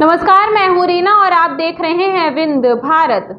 नमस्कार, मैं हूं रीना और आप देख रहे हैं विंद भारत।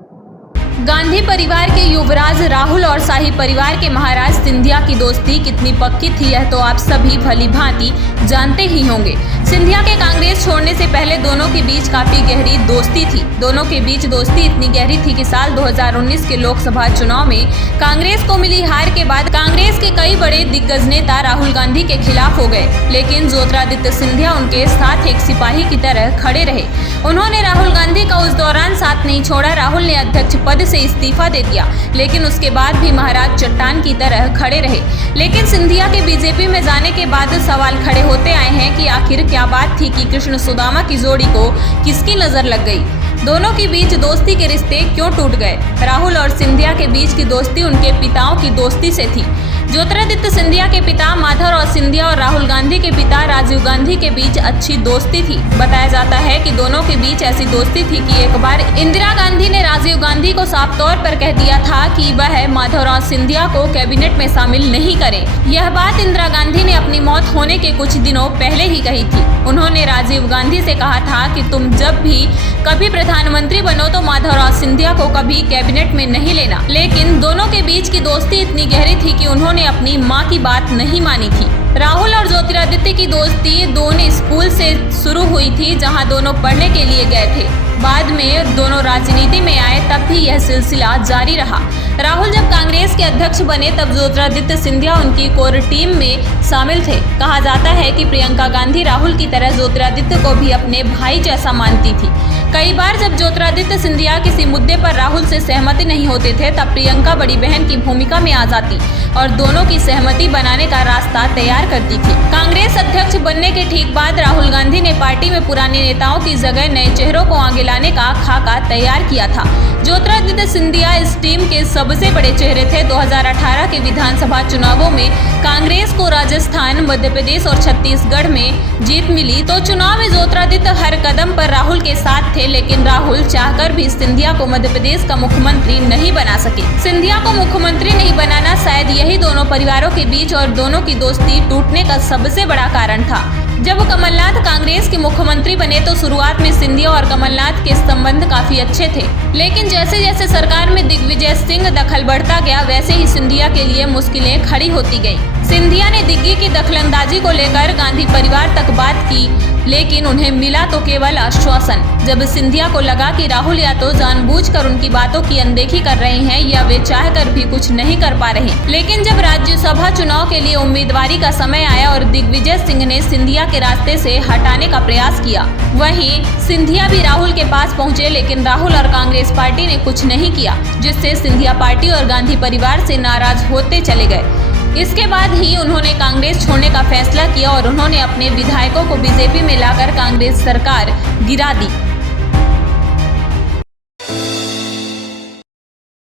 गांधी परिवार के युवराज राहुल और शाही परिवार के महाराज सिंधिया की दोस्ती कितनी पक्की थी यह तो आप सभी भली भांति जानते ही होंगे। सिंधिया के कांग्रेस छोड़ने से पहले दोनों के बीच काफी गहरी दोस्ती थी। दोनों के बीच दोस्ती इतनी गहरी थी कि साल 2019 के लोकसभा चुनाव में कांग्रेस को मिली हार के बाद कांग्रेस के कई बड़े दिग्गज नेता राहुल गांधी के खिलाफ हो गए, लेकिन ज्योतिरादित्य सिंधिया उनके साथ एक सिपाही की तरह खड़े रहे। उन्होंने राहुल गांधी का उस दौरान साथ नहीं छोड़ा। राहुल ने अध्यक्ष पद से इस्तीफा दे दिया, लेकिन उसके बाद भी महाराज चट्टान की तरह खड़े रहे। लेकिन सिंधिया के बीजेपी में जाने के बाद सवाल खड़े होते आए हैं कि आखिर क्या बात थी कि कृष्ण सुदामा की जोड़ी को किसकी नजर लग गई। दोनों के बीच दोस्ती के रिश्ते क्यों टूट गए। राहुल और सिंधिया के बीच की दोस्ती उनके पिताओं की दोस्ती से थी। ज्योतिरादित्य सिंधिया के पिता माधवराव सिंधिया और राहुल गांधी के पिता राजीव गांधी के बीच अच्छी दोस्ती थी। बताया जाता है कि दोनों के बीच ऐसी दोस्ती थी कि एक बार इंदिरा गांधी ने राजीव गांधी को साफ तौर पर कह दिया था कि वह माधवराव सिंधिया को कैबिनेट में शामिल नहीं करें। यह बात इंदिरा गांधी ने अपनी मौत होने के कुछ दिनों पहले ही कही थी। उन्होंने राजीव गांधी से कहा था कि तुम जब भी कभी प्रधानमंत्री बनो तो माधवराव सिंधिया को कभी कैबिनेट में नहीं लेना। लेकिन दोनों के बीच की दोस्ती इतनी गहरी थी कि उन्होंने अपनी मां की बात नहीं मानी थी। राहुल और ज्योतिरादित्य की दोस्ती दोनों स्कूल से शुरू हुई थी, जहां दोनों पढ़ने के लिए गए थे। बाद में दोनों राजनीति में आए, तब भी यह सिलसिला जारी रहा। राहुल जब कांग्रेस के अध्यक्ष बने तब ज्योतिरादित्य सिंधिया उनकी कोर टीम में शामिल थे। कहा जाता है कि प्रियंका गांधी राहुल की तरह ज्योतिरादित्य को भी अपने भाई जैसा मानती थी। कई बार जब ज्योतिरादित्य सिंधिया किसी मुद्दे पर राहुल से सहमति नहीं होते थे, तब प्रियंका बड़ी बहन की भूमिका में आ जाती और दोनों की सहमति बनाने का रास्ता तैयार करती थी। कांग्रेस अध्यक्ष बनने के ठीक बाद राहुल गांधी ने पार्टी में पुराने नेताओं की जगह नए चेहरों को आगे लाने का खाका तैयार किया था। ज्योतिरादित्य सिंधिया इस टीम के सबसे बड़े चेहरे थे। 2018 के विधानसभा चुनावों में कांग्रेस को राजस्थान, मध्य प्रदेश और छत्तीसगढ़ में जीत मिली, तो चुनाव में ज्योतिरादित्य हर कदम पर राहुल के साथ थे। लेकिन राहुल चाहकर भी सिंधिया को मध्य प्रदेश का मुख्यमंत्री नहीं बना सके। सिंधिया को मुख्यमंत्री नहीं बनाना शायद यही दोनों परिवारों के बीच और दोनों की दोस्ती टूटने का सबसे बड़ा कारण था। जब कमलनाथ कांग्रेस के मुख्यमंत्री बने तो शुरुआत में सिंधिया और कमलनाथ के संबंध काफी अच्छे थे, लेकिन जैसे जैसे सरकार में दिग्विजय सिंह दखल बढ़ता गया, वैसे ही सिंधिया के लिए मुश्किलें खड़ी होती गई। सिंधिया ने दिग्गी की दखलंदाजी को लेकर गांधी परिवार तक बात की, लेकिन उन्हें मिला तो केवल आश्वासन। जब सिंधिया को लगा कि राहुल या तो जानबूझकर उनकी बातों की अनदेखी कर रहे हैं या वे चाहकर भी कुछ नहीं कर पा रहे। लेकिन जब राज्यसभा चुनाव के लिए उम्मीदवारी का समय आया और दिग्विजय सिंह ने सिंधिया के रास्ते से हटाने का प्रयास किया, वहीं सिंधिया भी राहुल के पास पहुंचे, लेकिन राहुल और कांग्रेस पार्टी ने कुछ नहीं किया, जिससे सिंधिया पार्टी और गांधी परिवार से नाराज होते चले गए। इसके बाद ही उन्होंने कांग्रेस छोड़ने का फैसला किया और उन्होंने अपने विधायकों को बीजेपी में लाकर कांग्रेस सरकार गिरा दी।